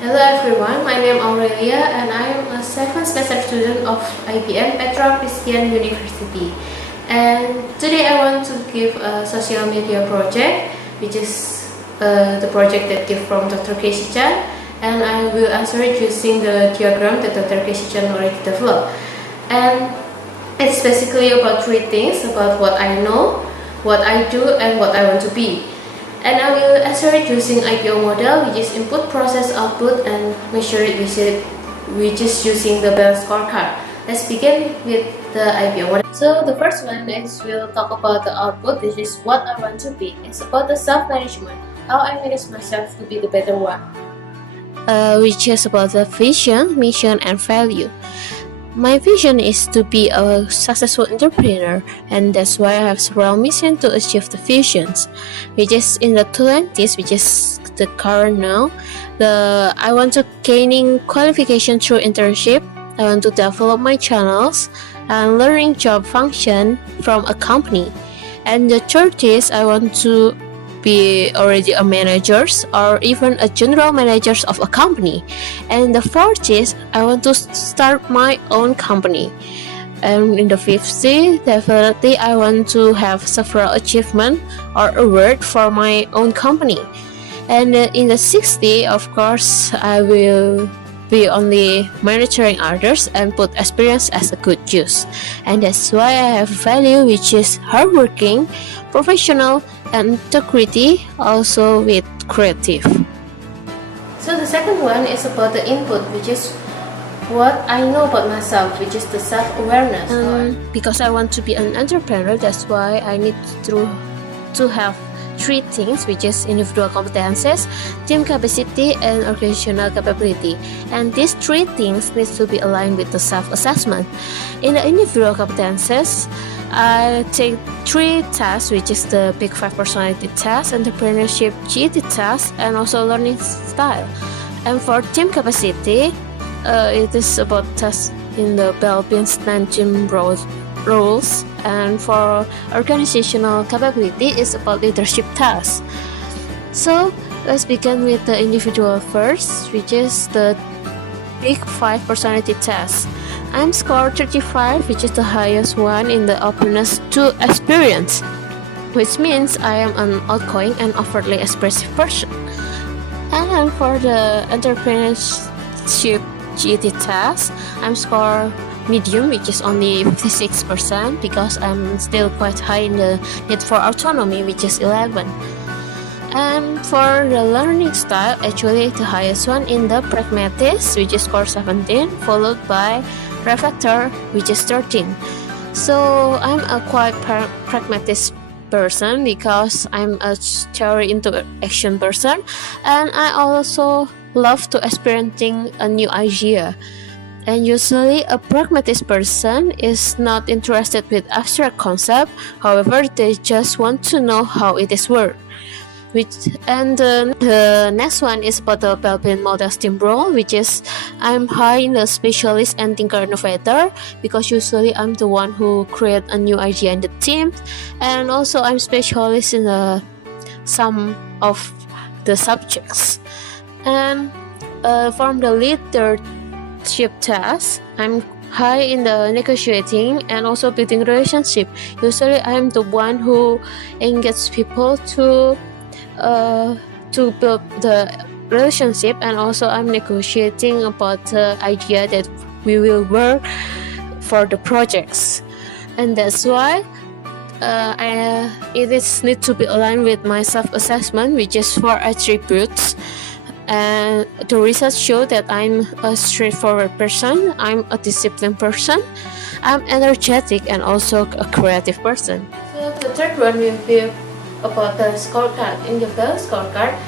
Hello everyone, my name is Aurellia and I am a 7th semester student of IBM Petra Christian University. And today I want to give a social media project, which is the project that came from Dr. Casey Chan, and I will answer it using the diagram that Dr. Casey Chan already developed. And it's basically about three things: about what I know, what I do, and what I want to be. And I will answer it using IPO model, which is input, process, output, and measure it which is using the balance scorecard. Let's begin with the IPO model. So the first one is we'll talk about the output, which is what I want to be. It's about the self-management, how I manage myself to be the better one. Which is about the vision, mission, and value. My vision is to be a successful entrepreneur, and that's why I have several missions to achieve the visions, which is in the 20s, which is the current now. I want to gaining qualification through internship. I want to develop my channels and learning job function from a company. And the 30s, I want to be already a managers or even a general managers of a company. And in the 40s, I want to start my own company. And in the 50s, definitely I want to have several achievements or award for my own company. And in the 60s, of course, I will be only monitoring others and put experience as a good use. And that's why I have value, which is hardworking, professional, and integrity, also with creative. So the second one is about the input, which is what I know about myself, which is the self-awareness. Because I want to be an entrepreneur, that's why I need to have three things, which is individual competences, team capacity, and organizational capability. And these three things need to be aligned with the self-assessment. In the individual competences, I take three tests, which is the Big 5 personality test, entrepreneurship GET test, and also learning style. And for team capacity, it is about tests in the Bell-Beans 9 team roles. And for organizational capability, it's about leadership tasks. So let's begin with the individual first, which is the Big 5 personality test. I'm scored 35, which is the highest one in the openness to experience, which means I am an outgoing and overtly expressive person. And for the entrepreneurship GET test, I'm scored medium, which is only 56%, because I'm still quite high in the need for autonomy, which is 11. And for the learning style, actually the highest one in the pragmatist, which is score 17, followed by reflector, which is 13. So I'm a quite pragmatic person because I'm a theory into action person, and I also love to experiencing a new idea. And usually a pragmatic person is not interested with abstract concept, however they just want to know how it is work. The next one is about the Bell-Bean model team role, which is I'm high in the specialist and thinker innovator, because usually I'm the one who create a new idea in the team, and also I'm specialist in some of the subjects. And from the leadership task, I'm high in the negotiating and also building relationship. Usually I'm the one who engages people to build the relationship, and also I'm negotiating about the idea that we will work for the projects. And that's why it is need to be aligned with my self-assessment, which is 4 attributes. And the research show that I'm a straightforward person, I'm a disciplined person, I'm energetic, and also a creative person. So the third one will be about the scorecard. In the balance scorecard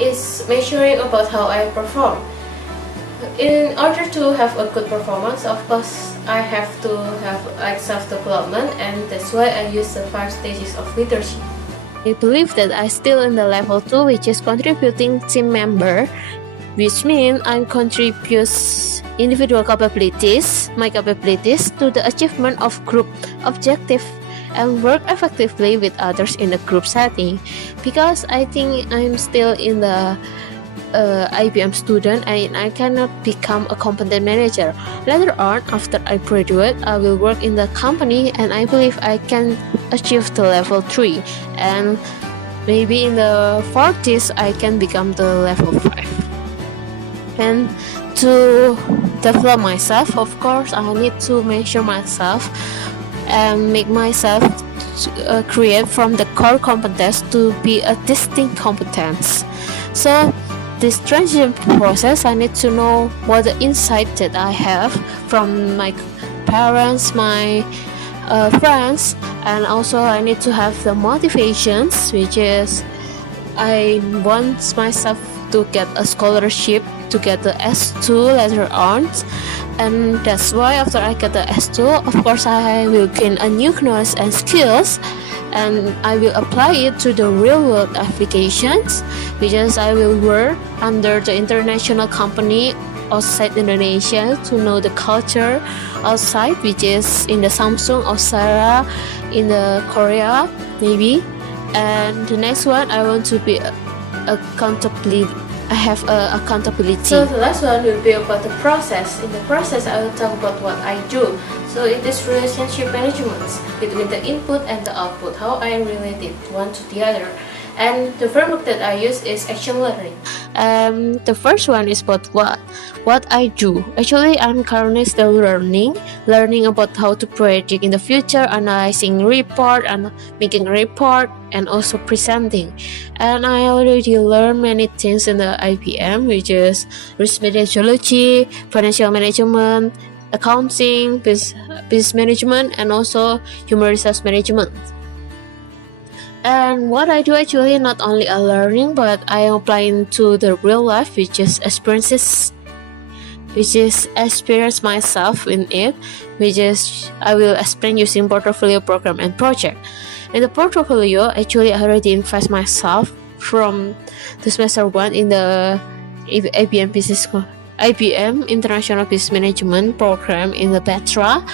is measuring about how I perform. In order to have a good performance, of course I have to have self-development, and that's why I use the 5 stages of leadership. I believe that I still in the level 2, which is contributing team member, which means I contribute individual capabilities, my capabilities, to the achievement of group objective and work effectively with others in a group setting, because I think I'm still in the IBM student and I cannot become a competent manager. Later on, after I graduate, I will work in the company and I believe I can achieve the level 3 and maybe in the 40s I can become the level 5. And to develop myself, of course, I need to measure myself and make myself create from the core competence to be a distinct competence. So this transition process, I need to know what the insight that I have from my parents, my friends, and also I need to have the motivations, which is I want myself to get a scholarship to get the S2 later on, and that's why after I get the S2, of course I will gain a new knowledge and skills and I will apply it to the real world applications, because I will work under the international company outside Indonesia to know the culture outside, which is in the Samsung or Sarah in the Korea maybe. And the next one, I want to be accountability. I have accountability. So the last one will be about the process. In the process, I will talk about what I do. So it is relationship management between the input and the output, how I relate it one to the other. And the framework that I use is action learning. The first one is about what I do. Actually, I'm currently still learning about how to predict in the future, analyzing report and making report, and also presenting. And I already learned many things in the IBM, which is risk methodology, financial management, accounting, business management, and also human resource management. And what I do actually not only a learning, but I apply into the real life, which is experience myself in it, which is I will explain using portfolio program and project. In the portfolio, actually I already invest myself from the semester 1 in the IBM International Business Management program in the Petra.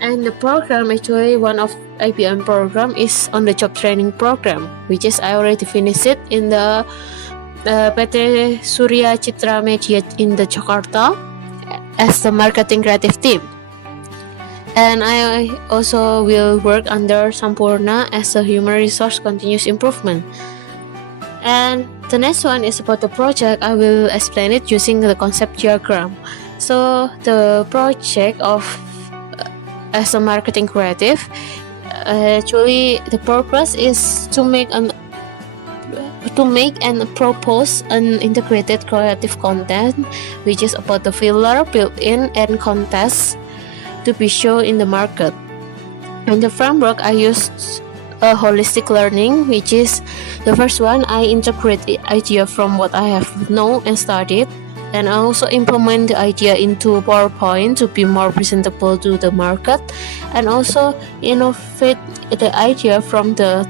And the program, actually one of IBM program is on the job training program, which is I already finished it in the PT Surya Citra Media in the Jakarta as the marketing creative team. And I also will work under Sampurna as a human resource continuous improvement. And the next one is about the project. I will explain it using the concept diagram. So the project of as a marketing creative, actually the purpose is to make and propose an integrated creative content, which is about the filler, built-in, and contest to be shown in the market. And the framework I used a holistic learning, which is the first one, I integrate the idea from what I have known and studied, and I also implement the idea into PowerPoint to be more presentable to the market, and also innovate the idea from the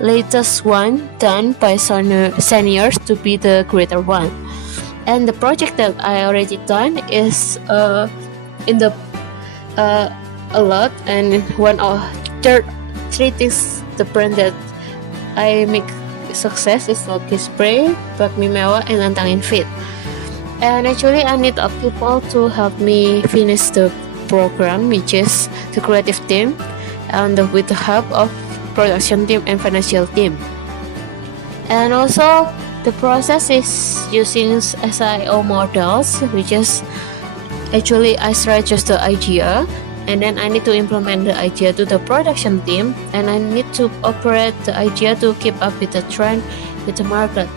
latest one done by seniors to be the greater one. And the project that I already done is in the a lot, and one of three things the brand that I make success is Lucky Spray, Bakmi Mewah, and Antangin Fit. And actually I need people to help me finish the program, which is the creative team, and with the help of production team and financial team. And also the process is using SIO models, which is actually I start just the idea, and then I need to implement the idea to the production team, and I need to operate the idea to keep up with the trend with the market.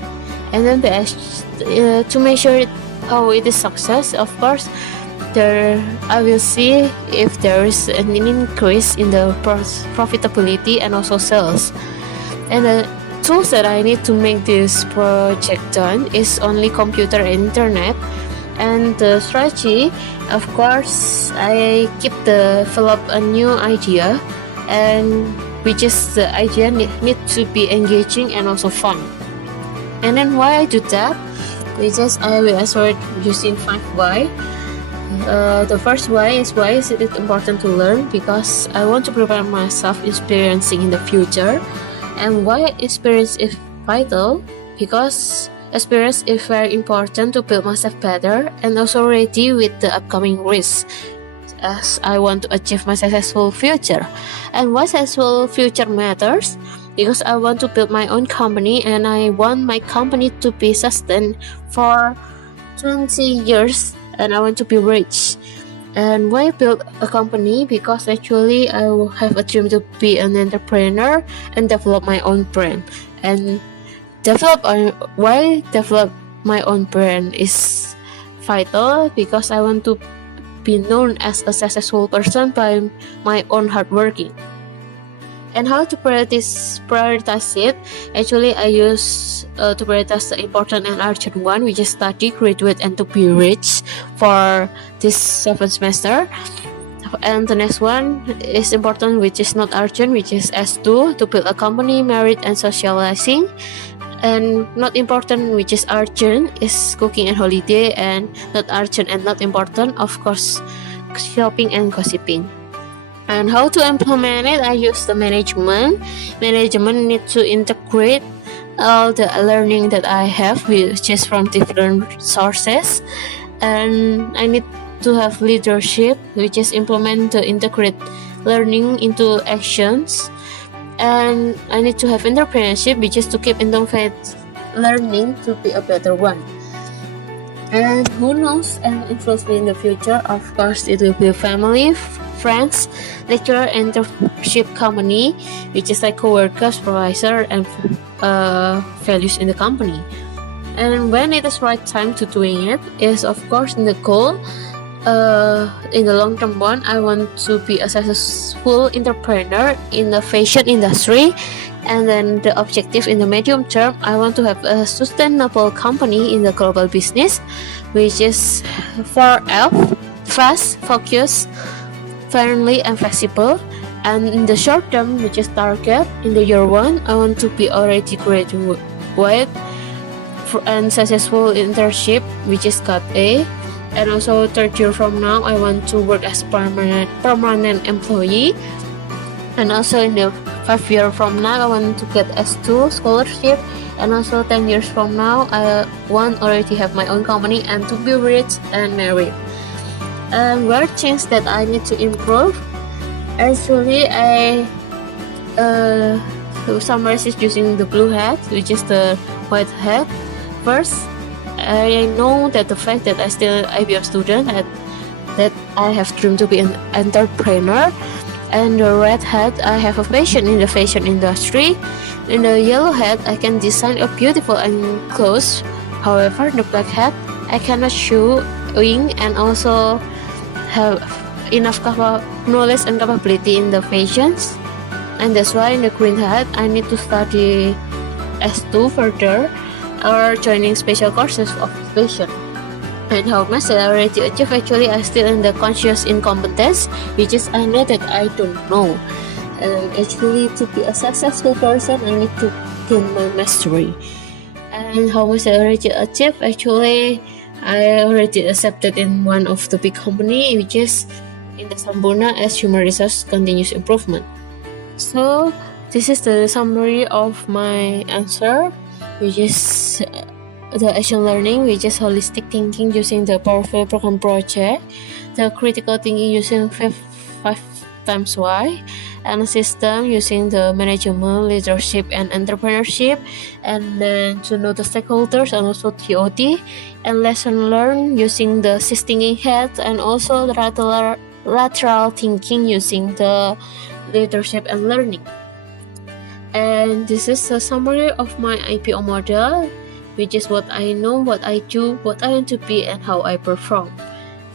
And then to measure it, how it is success, of course I will see if there is an increase in the profitability and also sales. And the tools that I need to make this project done is only computer and internet. And the strategy, of course, I keep develop a new idea, and which is the idea need to be engaging and also fun. And then why I do that? Because I will start using 5 why. The first why is it important to learn, because I want to prepare myself experiencing in the future. And why experience is vital, because Experience is very important to build myself better and also ready with the upcoming risks as I want to achieve my successful future. And why successful future matters? Because I want to build my own company and I want my company to be sustained for 20 years and I want to be rich. And why build a company? Because actually I have a dream to be an entrepreneur and develop my own brand. And why develop my own brand is vital because I want to be known as a successful person by my own hard working. And how to prioritize it? Actually, I use to prioritize the important and urgent one, which is study, graduate, and to be rich for this 7th semester. And the next one is important, which is not urgent, which is S2, to build a company, married, and socializing. And not important, which is urgent, is cooking and holiday. And not urgent and not important, of course, shopping and gossiping. And how to implement it? I use the management. Management need to integrate all the learning that I have, which is from different sources. And I need to have leadership, which is implement the integrate learning into actions. And I need to have entrepreneurship, which is to keep innovate learning to be a better one. And who knows and influence me in the future? Of course, it will be family, friends, lecturer, internship company, which is like co-worker, supervisor, and values in the company. And when it is right time to doing it is of course in the goal. In the long term one, I want to be a successful entrepreneur in the fashion industry. And then the objective in the medium term, I want to have a sustainable company in the global business, which is 4F, fast, focus, friendly, and flexible. And in the short term, which is target, in the year 1, I want to be already graduate and successful internship, which is got A. And also 3rd year from now, I want to work as permanent employee. And also in the 5 year from now, I want to get S2 scholarship. And also 10 years from now, I want already have my own company and to be rich and married. And what things that I need to improve? Actually, I summarize it using the blue hat, which is the white hat. First, I know that the fact that I still IBM student and that I have dream to be an entrepreneur. And the red hat, I have a passion in the fashion industry. In the yellow hat, I can design a beautiful and clothes. However, the black hat, I cannot sewing and also have enough knowledge and capability in the fashions. And that's why in the green hat, I need to study S2 further or joining special courses of fashion. And how much that I already achieved? Actually, I still in the conscious incompetence, which is I know that I don't know. And actually, to be a successful person, I need to gain my mastery. And how much I already achieved? Actually, I already accepted in one of the big company, which is in the Sambona as human resource continuous improvement. So this is the summary of my answer, which is the action learning, which is holistic thinking using the powerful program project, the critical thinking using 5 times why, and system using the management, leadership, and entrepreneurship, and then to know the stakeholders and also TOT, and lesson learned using the thinking head, and also the lateral thinking using the leadership and learning. And this is a summary of my IPO model, which is what I know, what I do, what I want to be, and how I perform.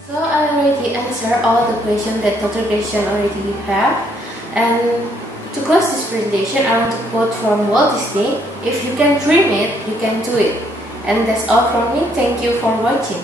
So I already answered all the questions that Dr. Christian already have. And to close this presentation, I want to quote from Walt Disney: "If you can dream it, you can do it." And that's all from me. Thank you for watching.